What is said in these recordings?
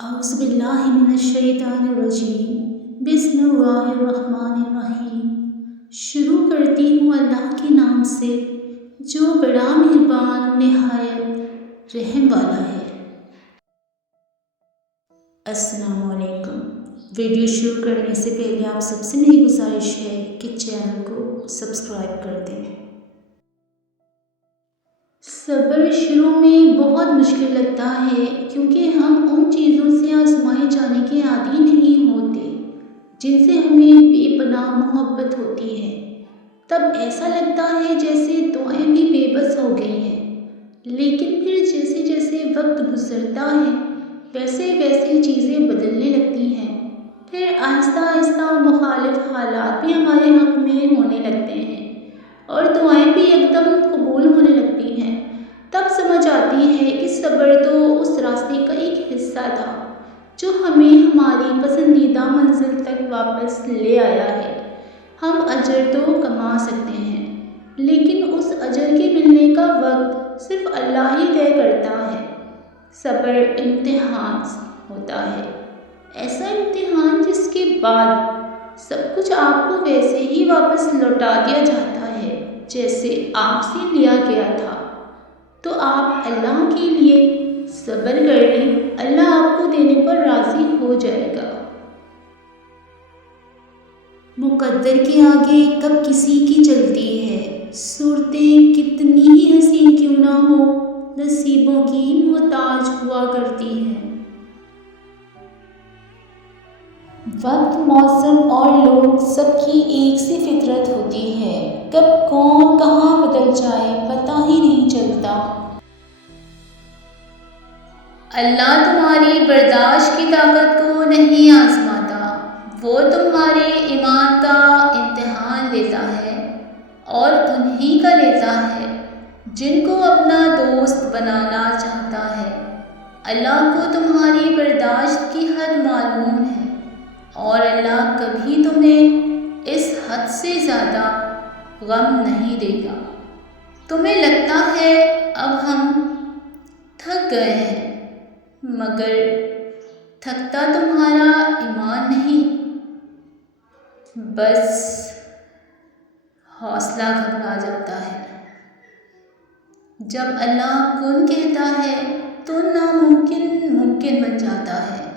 اعوذ باللہ من الشیطان الرجیم بسم اللہ الرحمن الرحیم۔ شروع کرتی ہوں اللہ کے نام سے جو بڑا مہربان نہایت رحم والا ہے۔ السلام علیکم۔ ویڈیو شروع کرنے سے پہلے آپ سب سے میری گزارش ہے کہ چینل کو سبسکرائب کر دیں۔ صبر شروع میں بہت مشکل لگتا ہے کیونکہ ہم ان چیزوں سے آزمائے جانے کے عادی نہیں ہوتے جن سے ہمیں بے پناہ محبت ہوتی ہے۔ تب ایسا لگتا ہے جیسے دعائیں بھی بے بس ہو گئی ہیں، لیکن پھر جیسے جیسے وقت گزرتا ہے ویسے ویسے چیزیں بدلنے لگتی ہیں۔ پھر آہستہ آہستہ مخالف حالات بھی ہمارے حق میں ہونے لگتے ہیں اور دعائیں بھی یکدم قبول ہونے لگتی ہیں۔ تب سمجھ آتی ہے کہ صبر تو اس راستے کا ایک حصہ تھا جو ہمیں ہماری پسندیدہ منزل تک واپس لے آیا ہے۔ ہم اجر تو کما سکتے ہیں، لیکن اس اجر کے ملنے کا وقت صرف اللہ ہی طے کرتا ہے۔ صبر امتحان ہوتا ہے، ایسا امتحان جس کے بعد سب کچھ آپ کو ویسے ہی واپس لوٹا دیا جاتا ہے جیسے آپ سے لیا گیا تھا۔ تو آپ اللہ کے لیے صبر کر لیں، اللہ آپ کو دینے پر راضی ہو جائے گا۔ مقدر کے آگے کب کسی کی چلتی ہے، صورتیں کتنی ہی حسین کیوں نہ ہو، نصیبوں کی محتاج ہوا کرتی ہیں۔ وقت، موسم اور لوگ سب کی ایک سی فطرت ہوتی ہے، کب کون کہاں بدل جائے پتہ ہی نہیں چلتا۔ اللہ تمہاری برداشت کی طاقت کو نہیں آزماتا، وہ تمہارے ایمان کا امتحان لیتا ہے اور انہی کا لیتا ہے جن کو اپنا دوست بنانا چاہتا ہے۔ اللہ کو تمہاری برداشت کی حد معلوم ہے اور اللہ کبھی تمہیں اس حد سے زیادہ غم نہیں دے گا۔ تمہیں لگتا ہے اب ہم تھک گئے ہیں، مگر تھکتا تمہارا ایمان نہیں، بس حوصلہ گھبرا جاتا ہے۔ جب اللہ کن کہتا ہے تو ناممکن ممکن بن جاتا ہے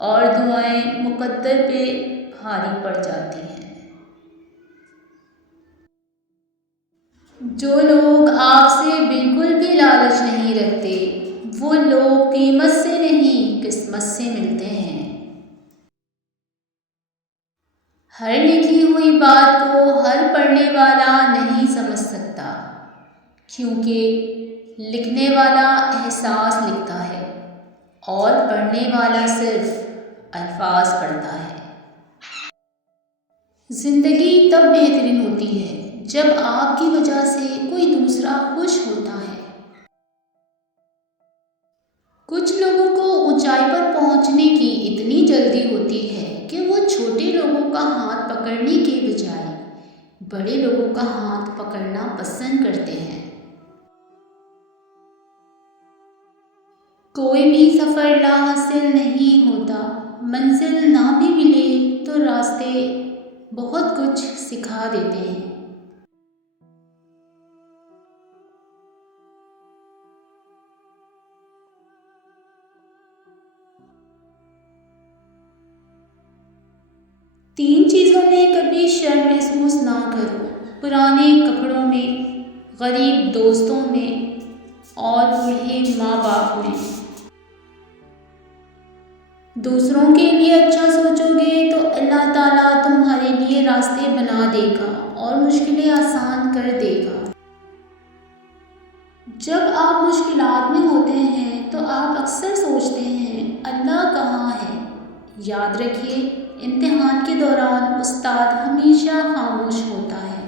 اور دعائیں مقدر پہ بھاری پڑ جاتی ہیں۔ جو لوگ آپ سے بالکل بھی لالچ نہیں رکھتے، وہ لوگ قیمت سے نہیں قسمت سے ملتے ہیں۔ ہر لکھی ہوئی بات کو ہر پڑھنے والا نہیں سمجھ سکتا، کیونکہ لکھنے والا احساس لکھتا ہے اور پڑھنے والا صرف الفاظ پڑھتا ہے۔ زندگی تب بہترین ہوتی ہے جب آپ کی وجہ سے کوئی دوسرا خوش ہوتا ہے۔ کچھ لوگوں کو اونچائی پر پہنچنے کی اتنی جلدی ہوتی ہے کہ وہ چھوٹے لوگوں کا ہاتھ پکڑنے کے بجائے بڑے لوگوں کا ہاتھ پکڑنا پسند کرتے ہیں۔ کوئی بھی سفر لا حاصل نہیں ہوتا، منزل نہ بھی ملے تو راستے بہت کچھ سکھا دیتے ہیں۔ تین چیزوں میں کبھی شرم محسوس نہ کرو: پرانے کپڑوں میں، غریب دوستوں میں اور بوڑھے ماں باپ میں۔ دوسروں کے لیے اچھا سوچو گے تو اللہ تعالیٰ تمہارے لیے راستے بنا دے گا اور مشکلیں آسان کر دے گا۔ جب آپ مشکلات میں ہوتے ہیں تو آپ اکثر سوچتے ہیں اللہ کہاں ہے؟ یاد رکھیے، امتحان کے دوران استاد ہمیشہ خاموش ہوتا ہے۔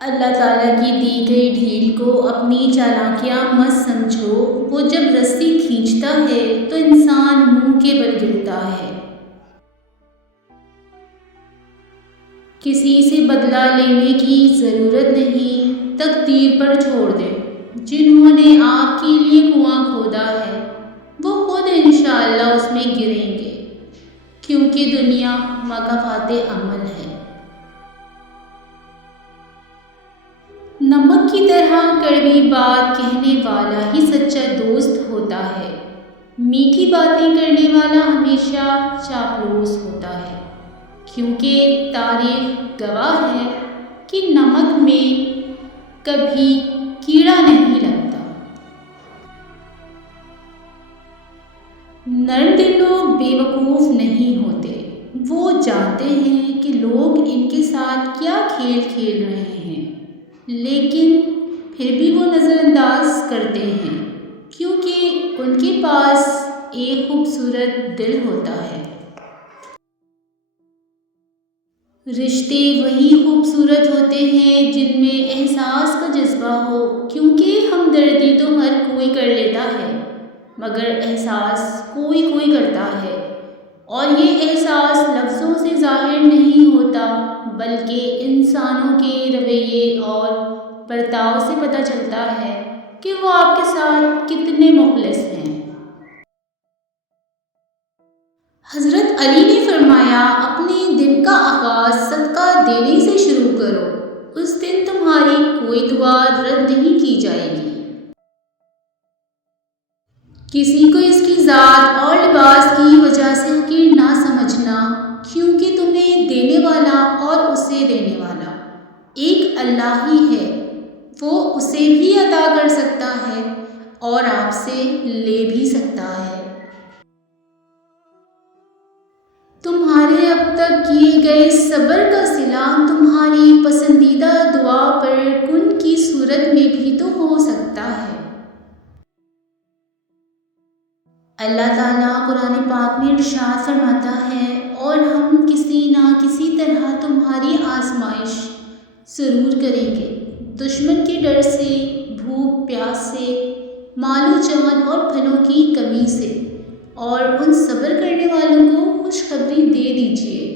اللہ تعالیٰ کی دی گئی ڈھیل کو اپنی چالاکیاں مت سمجھو، وہ جب رسی کھینچتا ہے تو انسان منہ کے بل گرتا ہے۔ کسی سے بدلہ لینے کی ضرورت نہیں، تقدیر پر چھوڑ دیں۔ جنہوں نے آپ کے لیے کنواں خدا ہے وہ خود انشاءاللہ اس میں گریں گے، کیونکہ دنیا مکافات عمل ہے۔ نمک کی طرح کڑوی بات کہنے والا ہی سچا دوست ہوتا ہے، میٹھی باتیں کرنے والا ہمیشہ چاپلوس ہوتا ہے، کیونکہ تاریخ گواہ ہے کہ نمک میں کبھی کیڑا نہیں لگتا۔ نرم دل لوگ بے وقوف نہیں ہوتے، وہ جانتے ہیں کہ لوگ ان کے ساتھ کیا کھیل کھیل رہے ہیں، لیکن پھر بھی وہ نظر انداز کرتے ہیں، کیونکہ ان کے پاس ایک خوبصورت دل ہوتا ہے۔ رشتے وہی خوبصورت ہوتے ہیں جن میں احساس کا جذبہ ہو، کیونکہ ہمدردی تو ہر کوئی کر لیتا ہے مگر احساس کوئی کوئی کرتا ہے، اور یہ احساس لفظوں سے ظاہر نہیں ہوتا بلکہ انسانوں کے رویے اور برتاؤ سے پتہ چلتا ہے کہ وہ آپ کے ساتھ کتنے مخلص ہیں۔ حضرت علی نے فرمایا، اپنے دن کا آغاز صدقہ دینے سے شروع کرو، اس دن تمہاری کوئی دعا رد نہیں کی جائے گی۔ کسی کو اس کی ذات اور لباس کی وجہ سے حقیر نہ سمجھنا، کیونکہ تمہیں دینے والا اور اسے دینے والا ایک اللہ ہی ہے، وہ اسے بھی عطا کر سکتا ہے اور آپ سے لے بھی سکتا ہے۔ تمہارے اب تک کیے گئے صبر کا صلہ تمہاری پسندیدہ دعا پر کن کی صورت میں بھی تو ہو سکتا ہے۔ اللہ تعالیٰ قرآن پاک میں ارشاد فرماتا ہے، اور ہم کسی نہ کسی طرح تمہاری آزمائش ضرور کریں گے، دشمن کے ڈر سے، بھوک پیاس سے، مال و جان اور پھلوں کی کمی سے، اور ان صبر کرنے والوں کو خوشخبری دے دیجیے